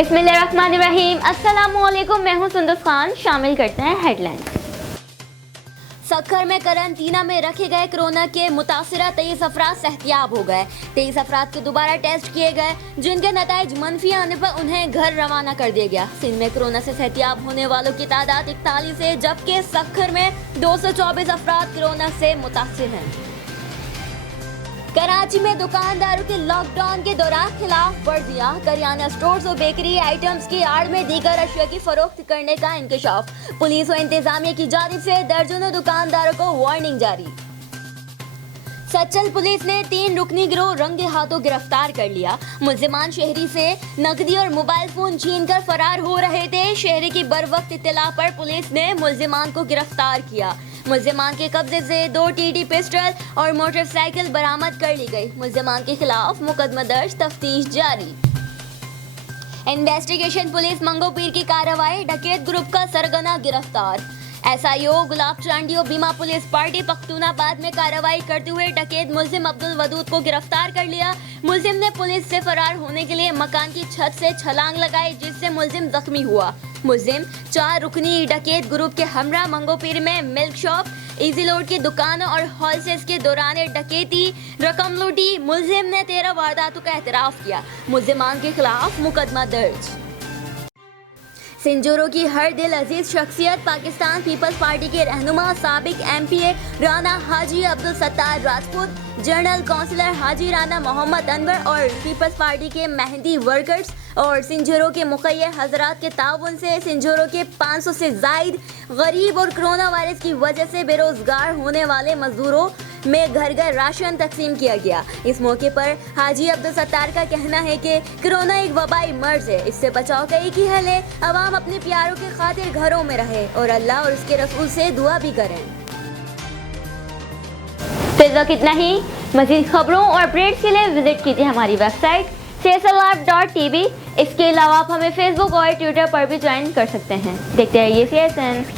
बिस्मिल्लाहिर्रहमानिर्रहीम। अस्सलामुअलैकुम, मैं हूं सुंदस खान। शामिल करते हैं हेडलाइंस। सक्खर में करंटीना में रखे गए कोरोना के मुतासिरा 23 अफराद सेहतियाब हो गए। 23 अफराद के दोबारा टेस्ट किए गए, जिनके नताइज मनफी आने पर उन्हें घर रवाना कर दिया गया। सिंध में कोरोना से सेहतियाब होने वालों की तादाद 41 है, जबकि सक्खर में 224 अफराद कोरोना से मुतासिर हैं। कराची में दुकानदारों के लॉकडाउन के दौरान खिलाफ वर्जियां, करियाना स्टोर्स और बेकरी आइटम्स की आड़ में दीगर अशिया की फरोख्त करने का इंकशाफ। पुलिस और इंतजामिया की जानिब से दर्जनों दुकानदारों को वार्निंग जारी। सच्चल पुलिस ने 3 रुकनी गिरोह रंगे हाथों गिरफ्तार कर लिया। मुल्जिमान शहरी से नकदी और मोबाइल फोन छीनकर फरार हो रहे थे। शहरी की बरवक्त इत्तला पर पुलिस ने मुल्जिमान को गिरफ्तार किया। मुल्जिमान के कब्जे से 2 TT पिस्टल और मोटरसाइकिल बरामद कर ली गई। मुल्जिमान के खिलाफ मुकदमा दर्ज, तफ्तीश जारी। इन्वेस्टिगेशन पुलिस मंगो पीर की कार्रवाई, डकैत ग्रुप का सरगना गिरफ्तार। SIO गुलाब चांडी और बीमा पुलिस पार्टी पख्तूनाबाद में कार्रवाई करते हुए डकैत मुल्जिम अब्दुल वदूद को गिरफ्तार कर लिया। मुल्जिम ने पुलिस से फरार होने के लिए मकान की छत से छलांग लगाई, जिससे मुल्जिम जख्मी हुआ। मुल्जिम 4 रुकनी डकैत ग्रुप के हमरा मंगोपीर में मिल्क शॉप, इजी लोड की दुकान और हॉलसेल्स के दौरान डकैती, रकम लूटी। मुल्जिम ने 13 वारदातों का एतराफ किया। मुल्जिमान के खिलाफ मुकदमा दर्ज। सिंजोरो की हर दिल अजीज शख्सियत पाकिस्तान पीपल्स पार्टी के रहनुमा साबिक MPA Rana Haji Abdul Sattar Rajput, general councillor हाजी राना मोहम्मद अनवर और पीपल्स पार्टी के मेहंदी वर्कर्स और सिंजोरो के मुखिया हजरात के ताउन से सिंजोरो के 500 से जायद गरीब और कोरोना वायरस की वजह से बेरोजगार होने वाले मजदूरों में घर घर राशन तकसीम किया गया। इस मौके पर हाजी अब्दुल सत्तार का कहना है कि कोरोना एक वबाई मर्ज है, इससे बचाव का एक ही हल है, अवाम अपने प्यारों के खातिर घरों में रहे और अल्लाह और उसके रसूल से दुआ भी करें। फिर इतना ही। मज़ीद खबरों और अपडेट्स के लिए विजिट कीजिए हमारी वेबसाइट cslive.tv। इसके अलावा आप हमें फेसबुक और ट्विटर पर भी ज्वाइन कर सकते हैं। देखते रहिए CSN।